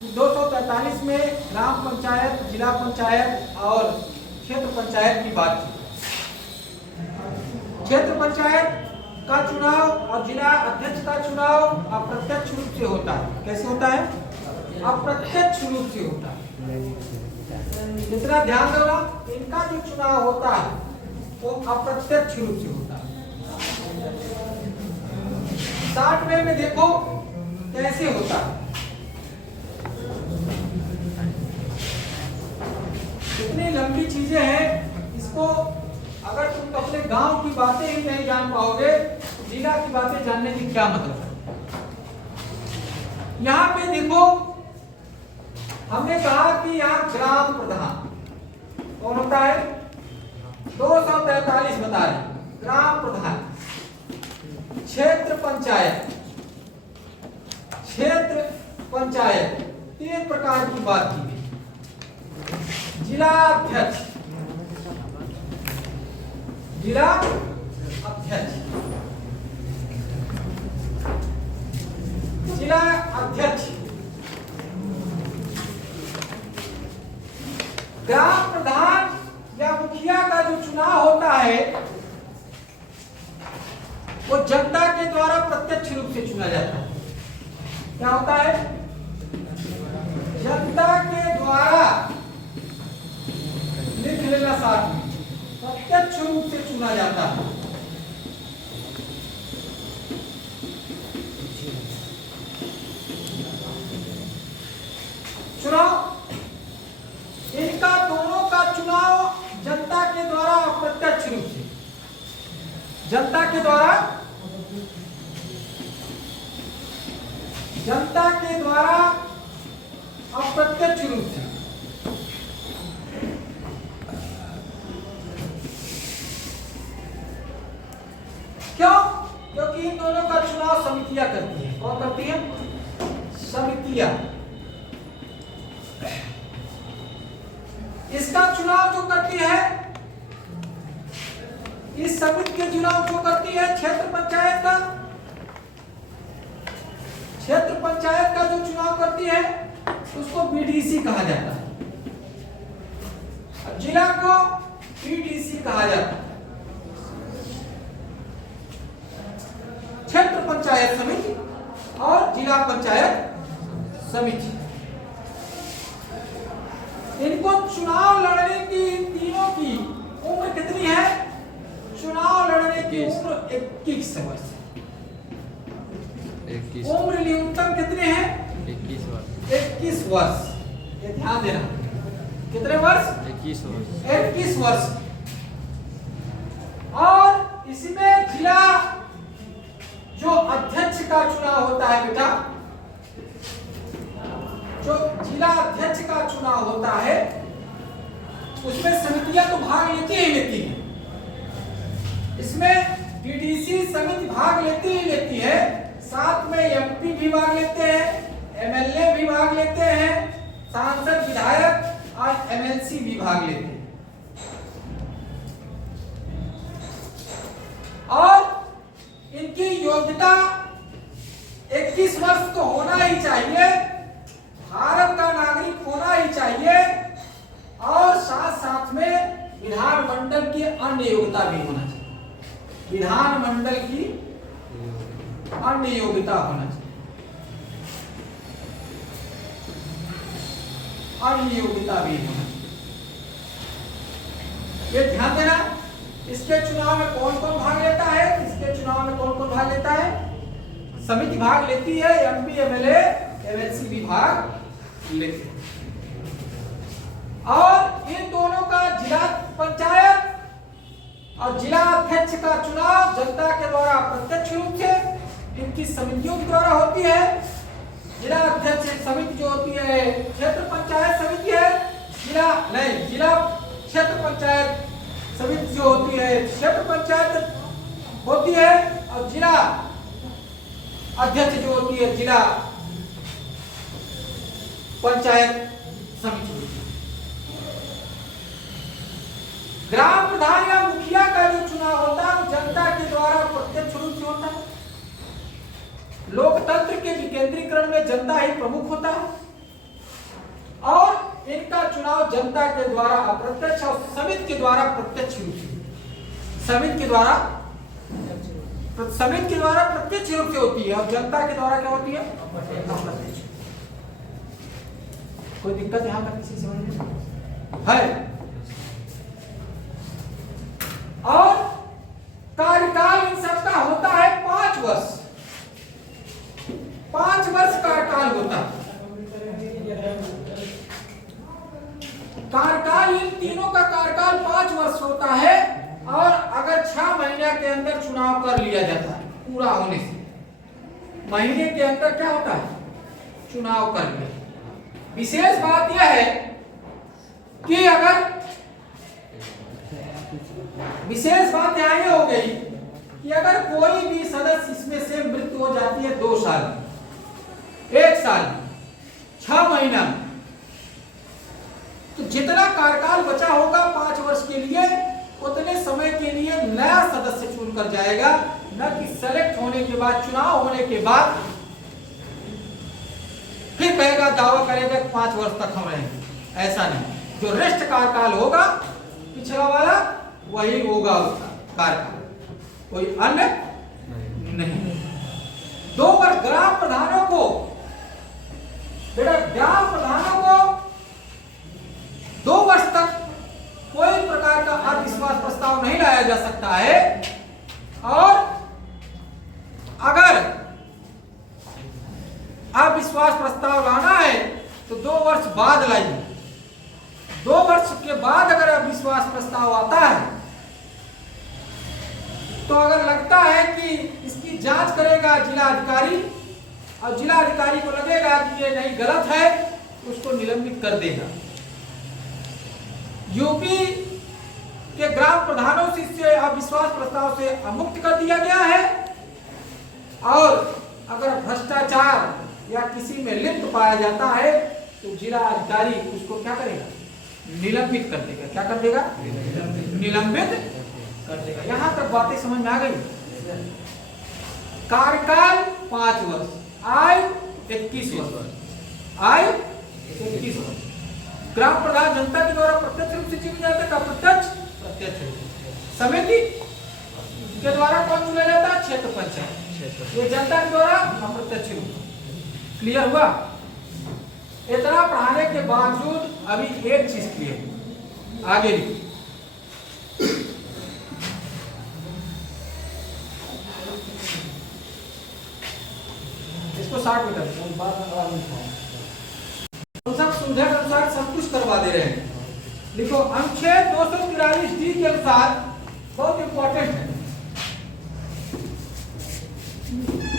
243 में ग्राम पंचायत, जिला पंचायत और क्षेत्र पंचायत की बात की। क्षेत्र पंचायत का चुनाव और जिला अध्यक्ष का चुनाव अप्रत्यक्ष रूप से होता है। कैसे होता है? अप्रत्यक्ष रूप से होता है। जितना ध्यान दो ना, इनका जो चुनाव होता है वो अप्रत्यक्ष रूप से होता है। 60वें में देखो कैसे होता है। इतनी लंबी चीजें हैं, इसको अगर तुम अपने गांव की बातें ही नहीं जान पाओगे तो जिला की बातें जानने की क्या मतलब है। यहाँ पे देखो, हमने कहा कि यहाँ ग्राम प्रधान कौन होता है? 243 बता रहे। ग्राम प्रधान, क्षेत्र पंचायत, क्षेत्र पंचायत 3 प्रकार की बात की गई। जिला अध्यक्ष, जिला अध्यक्ष, जिला अध्यक्ष, ग्राम प्रधान या मुखिया का जो चुनाव होता है वो जनता के द्वारा प्रत्यक्ष रूप से चुना जाता है। क्या होता है? जनता के द्वारा, लिख लेना साथ में, प्रत्यक्ष रूप से चुना जाता है। चुनाव, इनका दोनों का चुनाव जनता के द्वारा अप्रत्यक्ष रूप से, जनता के द्वारा, जनता के द्वारा अप्रत्यक्ष रूप से। क्यों? क्योंकि इन दोनों का चुनाव समितियां करती हैं। कौन करती है? समितियां। इसका चुनाव जो करती है, इस समिति के चुनाव जो करती है क्षेत्र पंचायत का, क्षेत्र पंचायत का जो चुनाव करती है उसको बीडीसी कहा जाता है। जिला को पीडीसी कहा जाता है। क्षेत्र पंचायत समिति और जिला पंचायत समिति, इनको चुनाव लड़ने की, इन तीनों की उम्र कितनी है? चुनाव लड़ने की उम्र 21 वर्ष। उम्र न्यूनतम कितने हैं? 21 वर्ष। 21 वर्ष, ये ध्यान देना। कितने वर्ष? 21 वर्ष। 21 वर्ष। और इसमें जिला जो अध्यक्ष का चुनाव होता है बेटा, जो जिला अध्यक्ष का चुनाव होता है उसमें समितियां तो भाग लेती ही लेती हैं। इसमें बीडीसी समिति भाग लेती ही लेती है, साथ में एमपी भी भाग लेते हैं, एमएलए भी भाग लेते हैं, सांसद, विधायक और एमएलसी भी भाग लेते हैं। और इनकी योग्यता 21 वर्ष तो होना ही चाहिए, भारत का नागरिक होना ही चाहिए, और साथ साथ में विधानमंडल की अन्य योग्यता भी होना चाहिए। विधानमंडल की अन्य योग्यता होना चाहिए, अन्य योग्यता भी होना चाहिए। ये ध्यान देना। इसके चुनाव में कौन कौन भाग लेता है? इसके चुनाव में कौन कौन भाग लेता है? समिति भाग लेती है, एमपी, एमएलए, एमएलसी भी भाग लेते हैं। और इन दोनों का जिला पंचायत और जिला अध्यक्ष का चुनाव जनता के द्वारा प्रत्यक्ष रूप से इनकी समितियों के द्वारा होती है। जिला अध्यक्ष समिति जो होती है क्षेत्र पंचायत समिति है, जिला क्षेत्र पंचायत समिति जो होती है क्षेत्र पंचायत होती है, और जिला अध्यक्ष जो होती है जिला पंचायत समिति। ग्राम प्रधान या मुखिया का जो चुनाव होता है वो जनता के द्वारा प्रत्यक्ष रूप से होता है। लोकतंत्र के विकेंद्रीकरण में जनता ही प्रमुख होता है। चुनाव जनता के द्वारा अप्रत्यक्ष और समिति के द्वारा प्रत्यक्ष रूप से, समिति के द्वारा प्रत्यक्ष रूप से होती है और जनता के द्वारा क्या होती है, अप्रत्यक्ष। कोई दिक्कत यहाँ पर किसी समझ में है? और कार्यकाल इन सबका होता है 5 वर्ष, 5 वर्ष कार्यकाल होता है। कार्यकाल इन तीनों का कार्यकाल 5 वर्ष होता है और अगर 6 महीने के अंदर चुनाव कर लिया जाता है, पूरा होने से महीने के अंदर क्या होता है, चुनाव कर लिया। विशेष बात यह है कि अगर विशेष बात यहाँ ये हो गई कि अगर कोई भी सदस्य इसमें से मृत्यु हो जाती है 2 साल, 1 साल, 6 महीना, तो जितना कार्यकाल बचा होगा 5 वर्ष के लिए, उतने समय के लिए नया सदस्य चुनकर जाएगा, न कि सेलेक्ट होने के बाद, चुनाव होने के बाद फिर कहेगा, दावा करेगा 5 वर्ष तक हम रहेंगे। ऐसा नहीं, जो रेस्ट कार्यकाल होगा पिछला वाला वही होगा उसका कार्यकाल, कोई अन्य नहीं। 2 वर्ष ग्राम प्रधानों को, बेटा ग्राम प्रधानों को 2 वर्ष तक कोई प्रकार का अविश्वास प्रस्ताव नहीं लाया जा सकता है, और अगर अविश्वास प्रस्ताव लाना है तो 2 वर्ष बाद लाइए। 2 वर्ष के बाद अगर अविश्वास प्रस्ताव आता है तो अगर लगता है कि इसकी जांच करेगा जिला अधिकारी और जिला अधिकारी को लगेगा कि ये नहीं गलत है, तो उसको निलंबित कर देगा। यूपी के ग्राम प्रधानों से इससे अविश्वास प्रस्ताव से अमुक्त कर दिया गया है, और अगर भ्रष्टाचार या किसी में लिप्त पाया जाता है तो जिला अधिकारी उसको क्या करेगा, निलंबित कर देगा। क्या कर देगा, निलंबित कर देगा। यहां तक बातें समझ में आ गई। कार्यकाल 5 वर्ष, आयु 21 वर्ष, आयु 21 वर्ष। ग्राम प्रधान जनता के द्वारा प्रत्यक्ष रूप से चुना जाता है, अप्रत्यक्ष प्रत्यक्ष रूप से। समिति के द्वारा कौन चुना जाता है, क्षेत्र पंचायत, ये जनता के द्वारा अप्रत्यक्ष रूप। क्लियर हुआ? इतना पढ़ाने के बावजूद अभी एक चीज क्लियर, आगे भी इसको 60 मीटर हम सब सुविधा के अनुसार सब कुछ करवा दे रहे हैं। देखो अनुच्छेद 243 डी के अनुसार बहुत इंपॉर्टेंट है,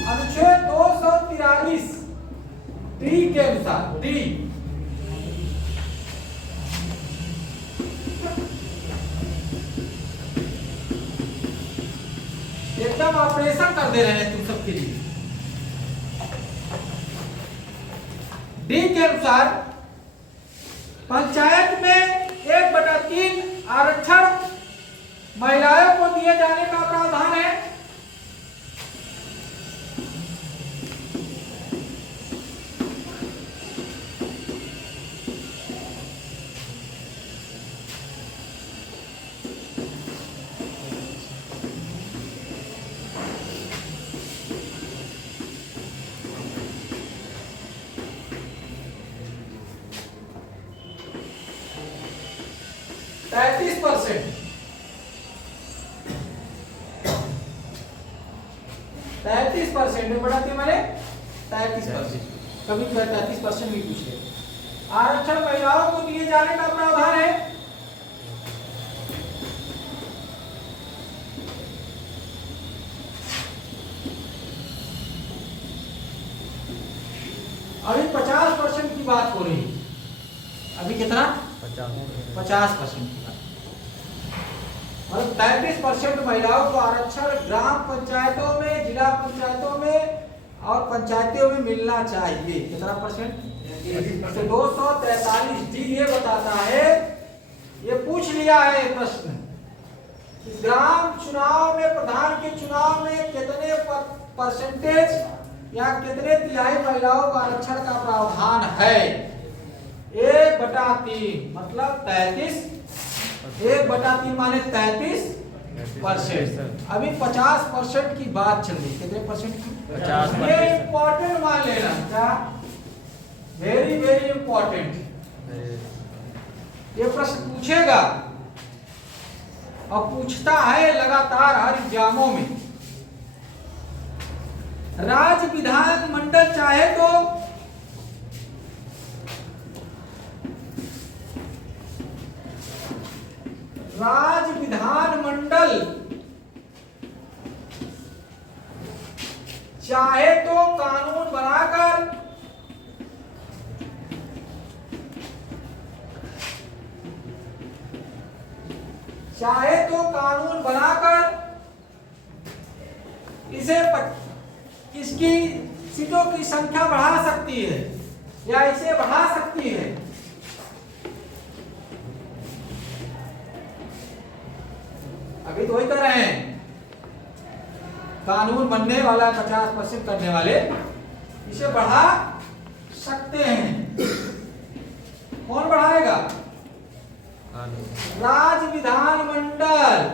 अनुच्छेद 243 डी के अनुसार, डी एकदम ऑपरेशन कर दे रहे हैं तुम सबके लिए। डी के अनुसार पंचायत में 1/3 आरक्षण महिलाओं को दिए जाने का प्रावधान है। तैतीस परसेंट बढ़ाते माने 33%, कभी 33% भी पूछ ले। आरक्षण महिलाओं को दिए जाने का प्रावधान है। अभी 50% की बात हो रही है। अभी कितना? 50% की बात। मतलब 33% महिलाओं को आरक्षण ग्राम पंचायतों में, जिला पंचायतों में और पंचायतों में मिलना चाहिए। कितना परसेंट? 243 डी ये बताता है, ये पूछ लिया है प्रश्न, ग्राम चुनाव में, प्रधान के चुनाव में कितने परसेंटेज या कितने तिहाई महिलाओं को आरक्षण का प्रावधान है। 1/3 मतलब 33, 1/3 माने 33%। अभी 50% की बात चल रही, कितने परसेंट की? 50%। ये इंपॉर्टेंट मान लेना, क्या वेरी वेरी इंपॉर्टेंट, ये प्रश्न पूछेगा और पूछता है लगातार हर एग्जामों में। राज्य विधान मंडल चाहे तो राज्य विधान मंडल चाहे तो कानून बनाकर इसे इसकी सीटों की संख्या बढ़ा सकती है या इसे बढ़ा सकती है। अभी तो वही कर रहे हैं, कानून बनने वाला 50% करने वाले इसे बढ़ा सकते हैं। कौन बढ़ाएगा? राज्य विधान मंडल।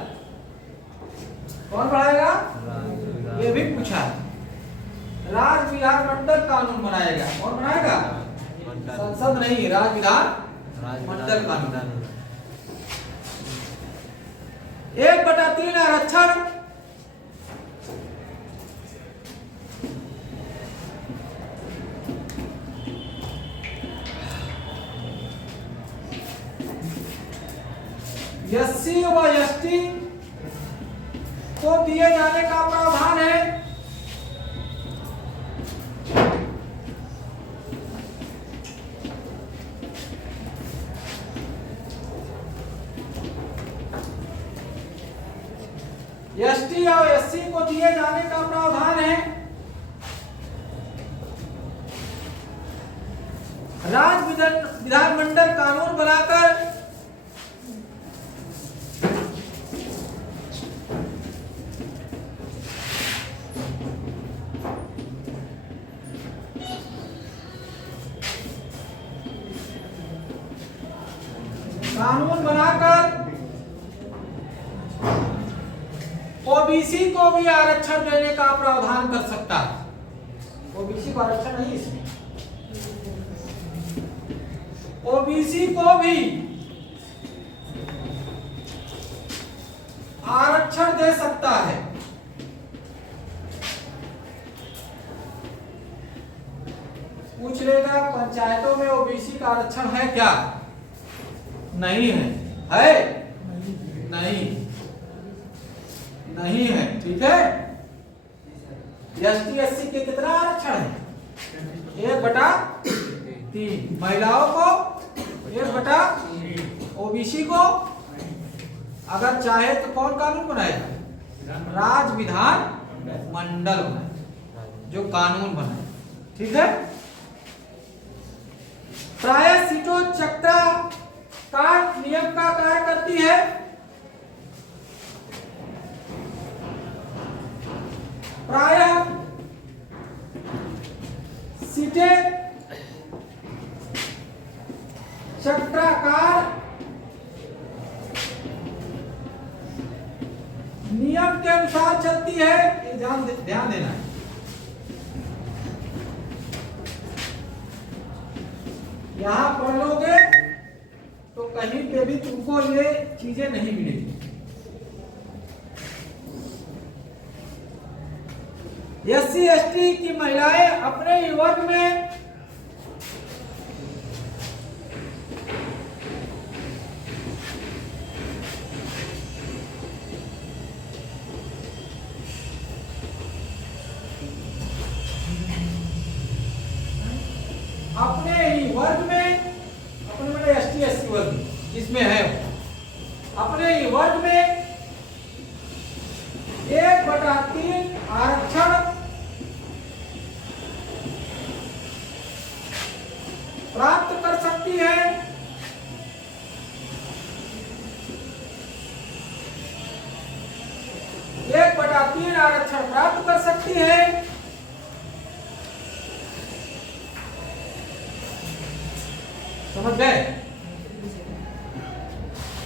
कौन बढ़ाएगा? ये भी पूछा है। राज्य विधान मंडल कानून बनाएगा। कौन बनाएगा? संसद नहीं, राज्य विधान मंडल कानून। 1/3 आरक्षण एससी व एसटी को दिए जाने का प्रावधान है। एसटी और एससी को दिए जाने का प्रावधान है। राज्य विधानमंडल कानून बनाकर ओबीसी को भी आरक्षण देने का प्रावधान कर सकता है। ओबीसी को आरक्षण नहीं, इसमें ओबीसी को भी आरक्षण दे सकता है। पूछ लेगा पंचायतों में ओबीसी का आरक्षण है क्या? नहीं है। है? नहीं है। ठीक है। एसटी एससी के कितना आरक्षण है? 1/3। महिलाओं को 1/3। ओबीसी को अगर चाहे तो कौन कानून बनाएगा? राज्य विधान मंडल बनाएगा, जो कानून बनाएगा। ठीक है। प्राय सीटों चक्रा का नियम का कार्य करती है। प्राय सीटें चक्राकार नियम के अनुसार चलती है। ये ध्यान देना है। यहां पढ़ लोगे तो कहीं पे भी तुमको ये चीजें नहीं मिलेगी। एससी एसटी की महिलाएं अपने ही वर्ग में अपने मैंने एसटी एससी वर्ग जिसमें है अपने ही वर्ग में 1/3 आरक्षण प्राप्त कर सकती है। एक बटा तीन आरक्षण प्राप्त कर सकती है। समझ गए?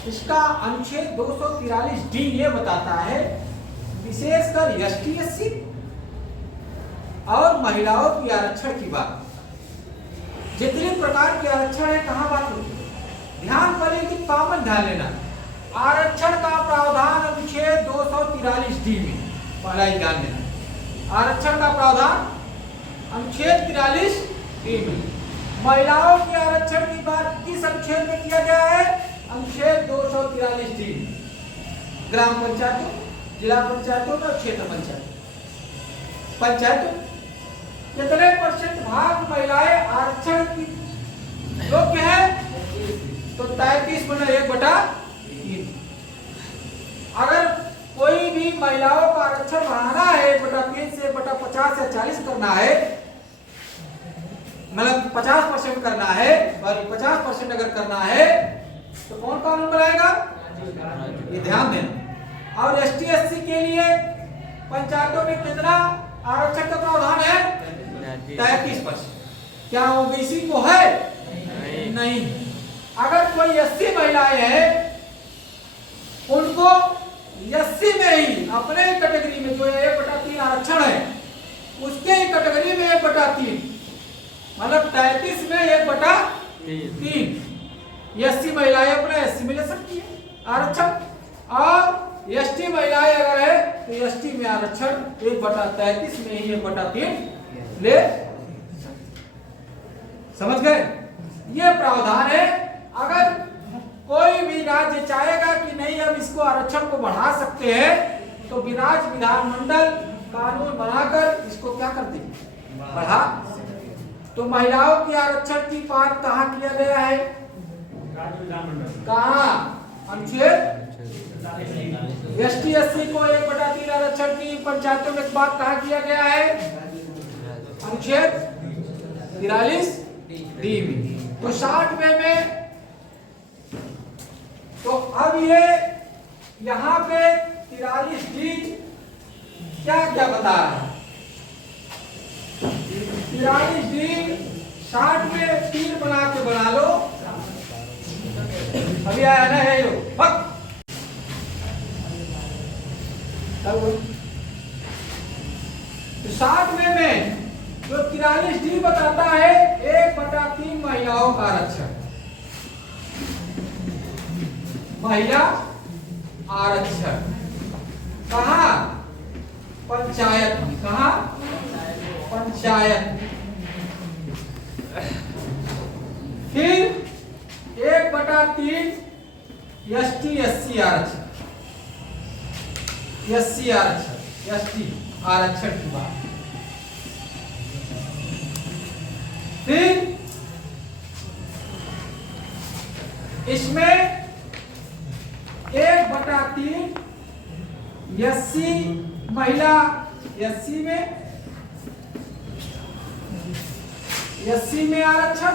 इसका अनुच्छेद 243D ये बताता है विशेषकर एसटी एससी और महिलाओं की आरक्षण की बात। जितने प्रकार के आरक्षण है कहाँ बात होती है, ध्यान पर एक कॉमन ध्यान लेना। आरक्षण का प्रावधान अनुच्छेद 243D में, पहला ही ध्यान देना। आरक्षण का प्रावधान अनुच्छेद 43D में। महिलाओं के आरक्षण की बात किस अनुच्छेद में किया गया है? अनुच्छेद 243D। ग्राम पंचायतों, जिला पंचायतों और क्षेत्र पंचायतों कितने % भाग महिलाएं आरक्षण की योग्य है? तो 33/1/3। अगर कोई भी महिलाओं का आरक्षण बढ़ाना है 1/3 से 1/50 या 40 करना है, मतलब 50% करना है, 50% अगर करना है तो कौन कानून बनाएगा? ये ध्यान देना। और एसटी एससी के लिए पंचायतों में कितना आरक्षण का प्रावधान है? 33%। क्या ओबीसी को है? नहीं। अगर कोई एससी महिलाएं हैं उनको एससी में ही अपने कैटेगरी में जो 1/3 आरक्षण है उसके कैटेगरी में 1/3, मतलब 33 में 1/3 एससी महिलाएं अपने एससी में ले सकती है आरक्षण, और एसटी महिलाएं अगर है तो एसटी में आरक्षण 1/33 में ही 1/3 ले। समझ गए? ये प्रावधान है। अगर कोई भी राज्य चाहेगा कि नहीं अब इसको आरक्षण को बढ़ा सकते हैं तो राज्य विधानमंडल कानून बनाकर इसको क्या करते हैं? बढ़ा। तो महिलाओं की आरक्षण की बात कहाँ किया गया है? कहाँ? अनुच्छेद एसटी एससी को 1/3 आरक्षण की पंचायतों में बात कहाँ किया गया है? अनुच्छेद 43D में। तो 60वें में तो अब ये यहाँ पे 43D क्या क्या बता रहा है? 43D 60 में तीर बना के बना लो। अभी आया ना है यो वक्त तो 60वें में जो 43D बताता है 1/3 महिलाओं का आरक्षण। महिला आरक्षण कहाँ? पंचायत में। कहाँ? पंचायत। फिर 1/3 एसटी एससी आरक्षण, एससी आरक्षण, एसटी आरक्षण की बात। फिर इसमें 1/3 एससी महिला, एससी में आरक्षण,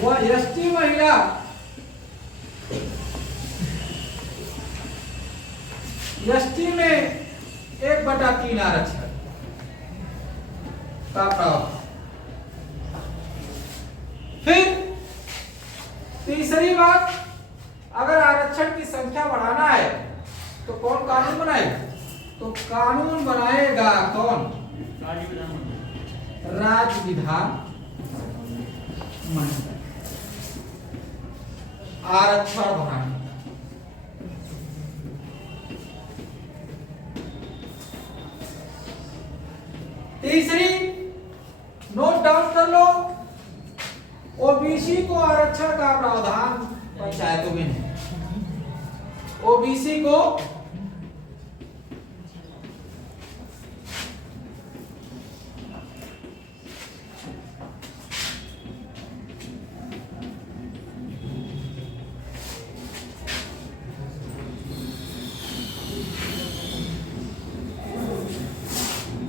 वह एसटी महिला एसटी में 1/3 आरक्षण का प्रावधान। फिर तीसरी बात, अगर आरक्षण की संख्या बढ़ाना है तो कौन कानून बनाएगा? तो कानून बनाएगा कौन? राज्य विधान मंडल। आरक्षण बढ़ाने तीसरी नोट डाउन कर लो, ओबीसी को आरक्षण का प्रावधान पंचायतों में है। ओबीसी को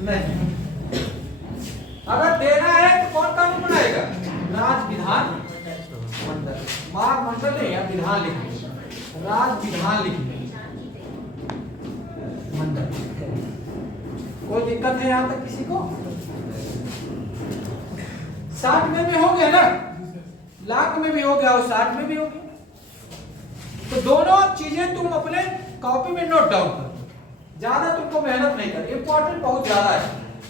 नहीं, अगर देना है तो कौन कानून बनाएगा? राज्य विधान मंडल। मार मंडल नहीं है, विधान लिखेंगे, राज्य विधान लिखेंगे मंडल। कोई दिक्कत है यहां तक किसी को? 60 में भी हो गया ना, लाख में भी हो गया और 60 में भी हो गया। तो दोनों चीजें तुम अपने कॉपी में नोट डाउन कर, ज्यादा तुमको मेहनत नहीं कर, इंपॉर्टेंट बहुत ज्यादा है।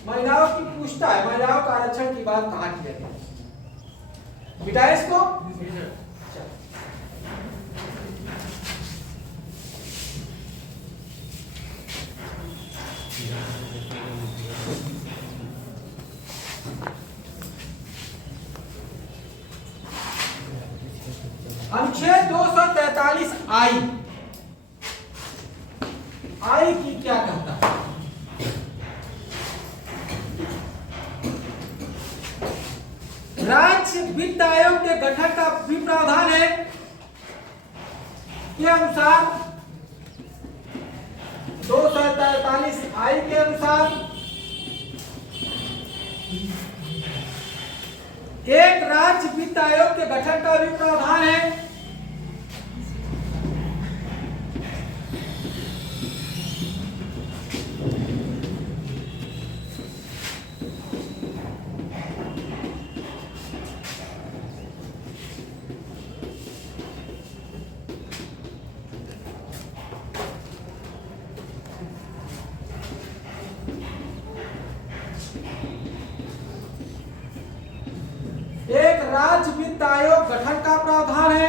महिलाओं की पूछता है, महिलाओं का आरक्षण की बात कहाँ किया गया, बिठाए इसको। अनुच्छेद 243 आई की क्या कहता है? राज्य वित्त आयोग के गठन का भी प्रावधान है के अनुसार 243 आई के अनुसार एक राज्य वित्त आयोग के गठन का भी प्रावधान है। एक राज्य वित्त आयोग गठन का प्रावधान है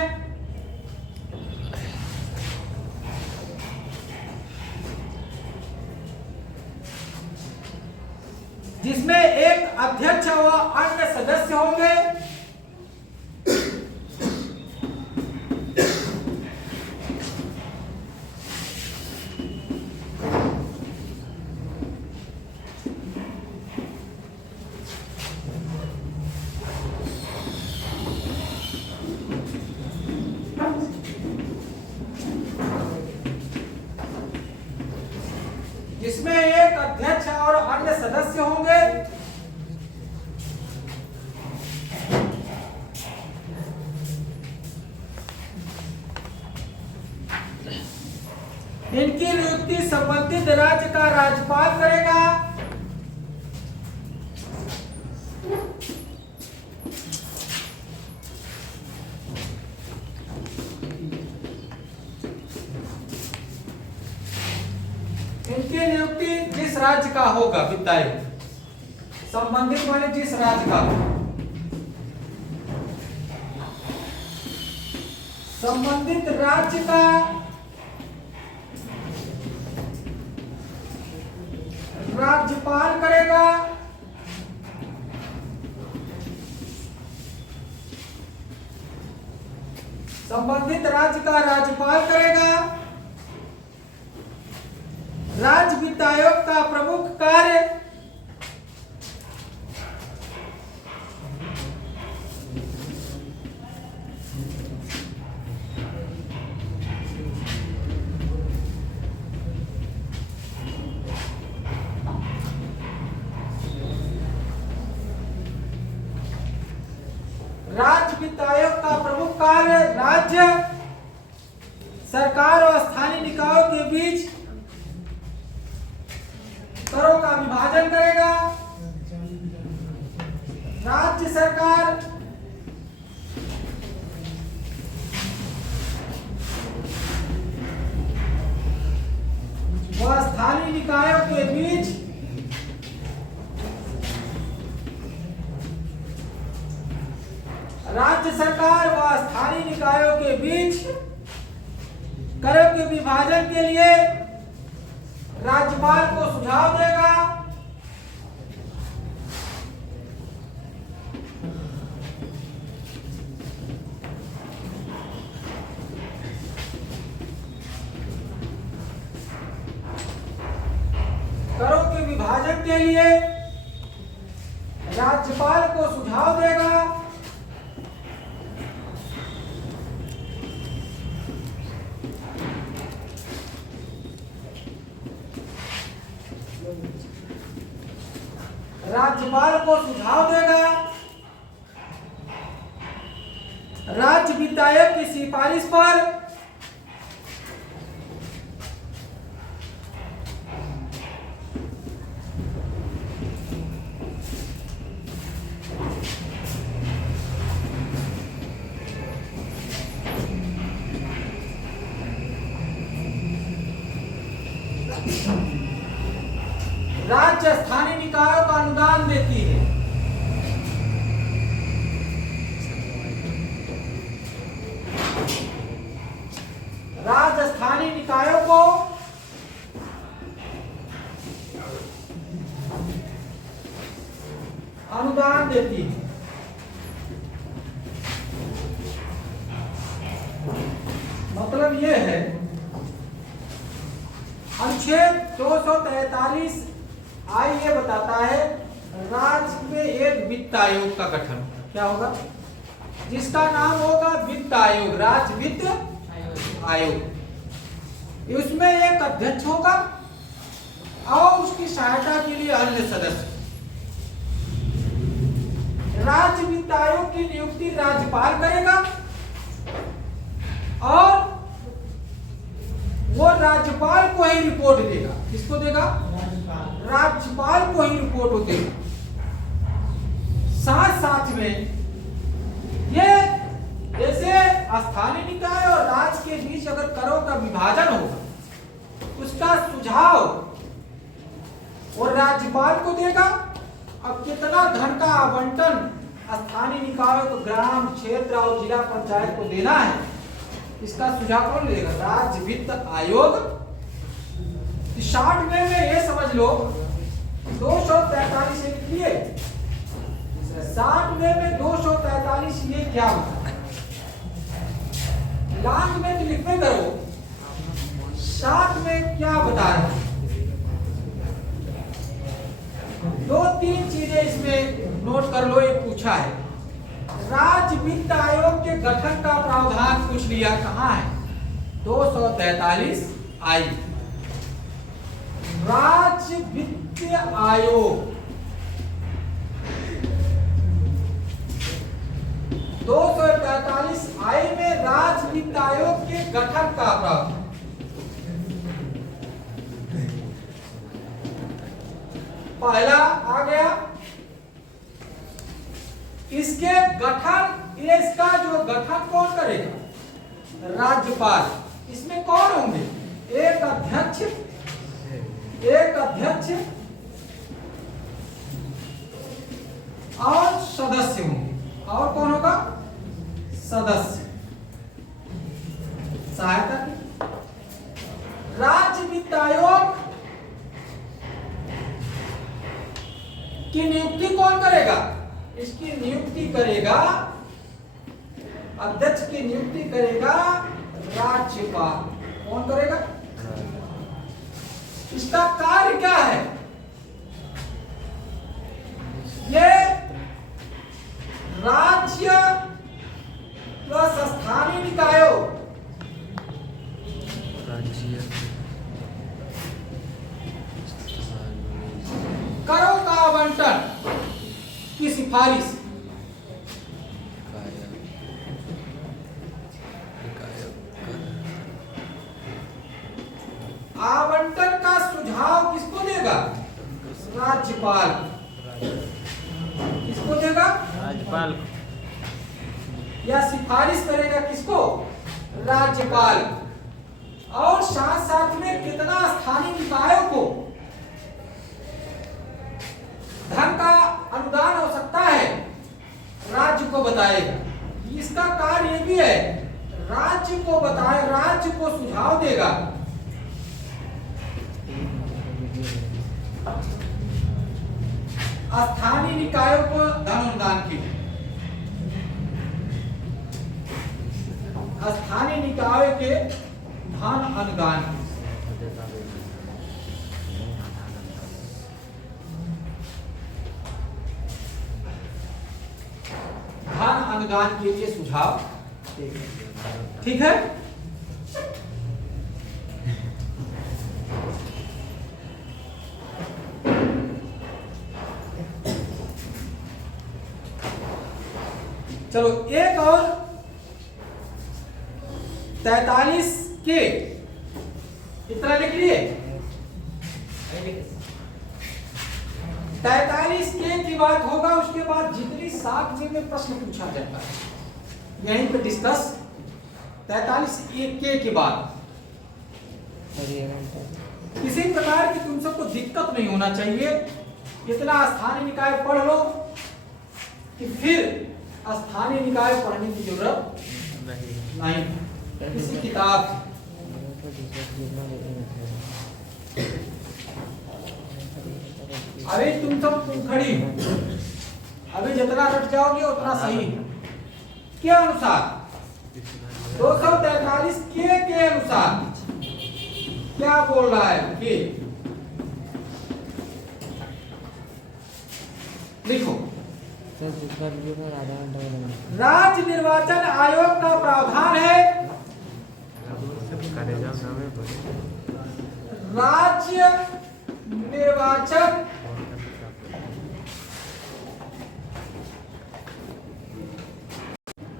जिसमें एक अध्यक्ष व अन्य सदस्य होंगे। जिसमें एक अध्यक्ष और अन्य सदस्य होंगे। इनकी नियुक्ति संबंधित राज्य का राज्यपाल करेगा। इनकी नियुक्ति जिस राज्य का होगा वित्त आयोग, संबंधित माने जिस राज्य का, संबंधित राज्य का राज्यपाल करेगा। संबंधित राज्य का राज्यपाल करेगा। राज्य वित्त आयोग का प्रमुख कार्य राज्य वित्त आयोग का प्रमुख कार्य राज्य सरकार और स्थानीय निकायों के बीच करों का विभाजन करेगा। राज्य सरकार व स्थानीय निकायों के बीच राज्य सरकार व स्थानीय निकायों के बीच करों के विभाजन के लिए राज्यपाल को सुझाव देगा। करों के विभाजन के लिए राज्यपाल को सुझाव देगा। राज्यपाल को सुझाव देगा। राज्य वित्त आयोग की सिफारिश पर अनुदान देती है। राजस्थानी निकायों को अनुदान देती है। मतलब यह है अनुच्छेद 243 आई ये बताता है राज्य में एक वित्त आयोग का गठन क्या होगा, जिसका नाम होगा वित्त आयोग, राज्य वित्त आयोग। उसमें एक अध्यक्ष होगा और उसकी सहायता के लिए अन्य सदस्य। राज्य वित्त आयोग की नियुक्ति राज्यपाल करेगा और वो राज्यपाल को ही रिपोर्ट देगा। किसको देगा? राज्यपाल को ही रिपोर्ट देगा। साथ साथ में ये जैसे स्थानीय निकाय और राज्य के बीच अगर करों का विभाजन होगा उसका सुझाव वो राज्यपाल को देगा। अब कितना धन का आवंटन स्थानीय निकायों को ग्राम क्षेत्र और जिला पंचायत को देना है इसका सुझाव कौन देगा? राज्य वित्त आयोग। शॉर्ट में ये समझ लो 243 लिखिए, 60 में 243 ये क्या होता है? लॉन्ग में तो लिखने करो, शॉर्ट में क्या बता रहे हैं? 2-3 चीजें इसमें नोट कर लो। ये पूछा है राज्य वित्त आयोग के गठन का प्रावधान पूछ लिया, कहाँ है? 243 आई। राज्य वित्त आयोग 243 आई में राज्य वित्त आयोग के गठन का प्रावधान। पहला आ गया इसके गठन, ये इसका जो गठन कौन करेगा? राज्यपाल। इसमें कौन होंगे? एक अध्यक्ष और सदस्य होंगे। और कौन होगा? सदस्य सहायता की। राज्य वित्त आयोग की नियुक्ति कौन करेगा? इसकी नियुक्ति करेगा, अध्यक्ष की नियुक्ति करेगा राज्यपाल। कौन करेगा? इसका कार्य क्या है? ये राज्य प्लस स्थानीय निकायों करों का आवंटन की सिफारिश आवंटन का सुझाव किसको देगा? राज्यपाल। किसको देगा? राज्यपाल। या सिफारिश करेगा किसको? राज्यपाल। और साथ साथ में कितना स्थानीय निकायों को धन का अनुदान हो सकता है राज्य को बताएगा। इसका कार्य भी है राज्य को बताए, राज्य को सुझाव देगा। स्थानीय निकायों को धन अनुदान की, स्थानीय निकायों के धन अनुदान की। धन अनुदान के लिए सुझाव। ठीक है। चलो एक और 43 के इतना लिख लिए। 43 के की बात होगा, उसके बाद जितनी 7 में प्रश्न पूछा जाता है यहीं पे डिस्कस। 43 के की बात किसी प्रकार की तुम सबको दिक्कत नहीं होना चाहिए। इतना स्थानीय निकाय पढ़ लो कि फिर स्थानीय निकाय पढ़ने की जरूरत नहीं। किसी किताब अभी तुम सब खड़ी अभी जितना रट जाओगे उतना सही है। के अनुसार 243 के अनुसार क्या बोल रहा है के लिखो। राज्य निर्वाचन आयोग का प्रावधान है राज्य निर्वाचन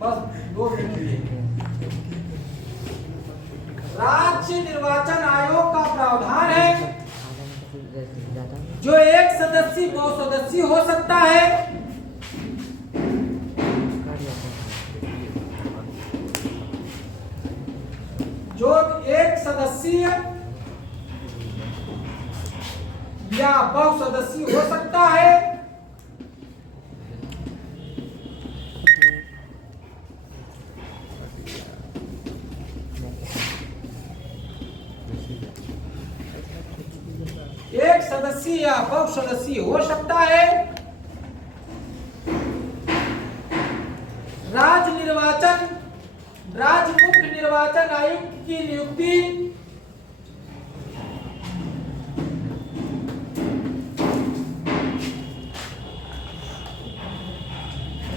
बस 2 मिनट। राज्य निर्वाचन आयोग का प्रावधान है जो एक सदस्य 2 सदस्य हो सकता है, जो एक सदस्य या बहुसदस्यीय हो सकता है, एक सदस्य या बहुसदस्यीय हो सकता है। राज्य मुख्य निर्वाचन आयुक्त की नियुक्ति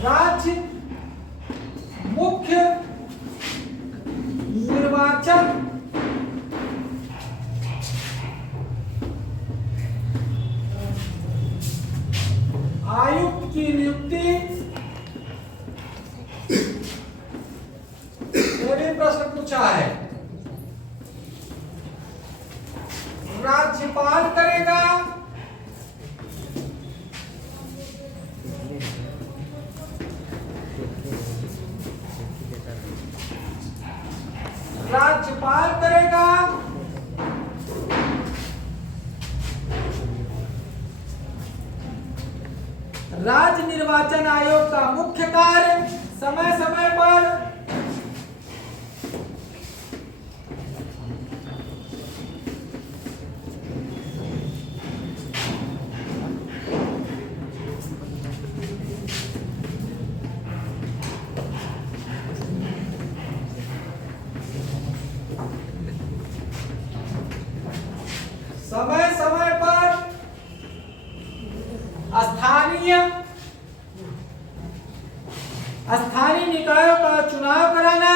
राज्य मुख्य निर्वाचन आयुक्त की नियुक्ति ये भी प्रश्न पूछा है राज्यपाल करेगा राज्यपाल करेगा राज्य निर्वाचन आयोग का मुख्य कार्य समय समय पर स्थानीय निकायों का चुनाव कराना,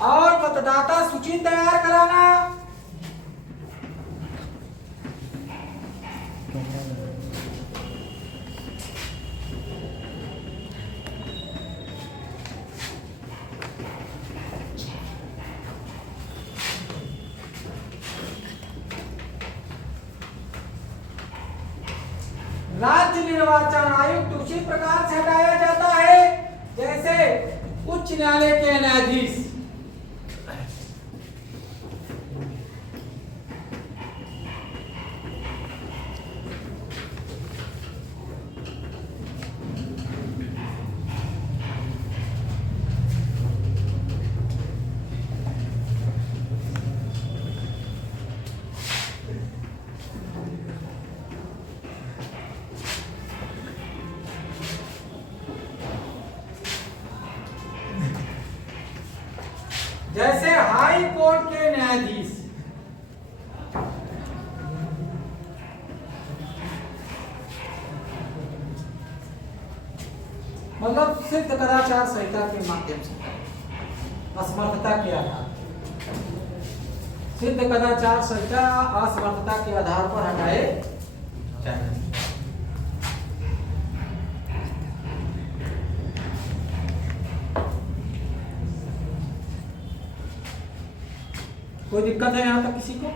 और मतदाता सूची तैयार कराना, राज्य निर्वाचन आयुक्त उसी प्रकार से हटाया जाता है जैसे उच्च न्यायालय के न्यायाधीश। जैसे हाई कोर्ट के न्यायाधीश, मतलब सिद्ध कदाचार संहिता के माध्यम से असमर्थता के आधार, सिद्ध कदाचार संहिता असमर्थता के आधार पर हटाए जाए। कोई दिक्कत है यहाँ तक किसी को?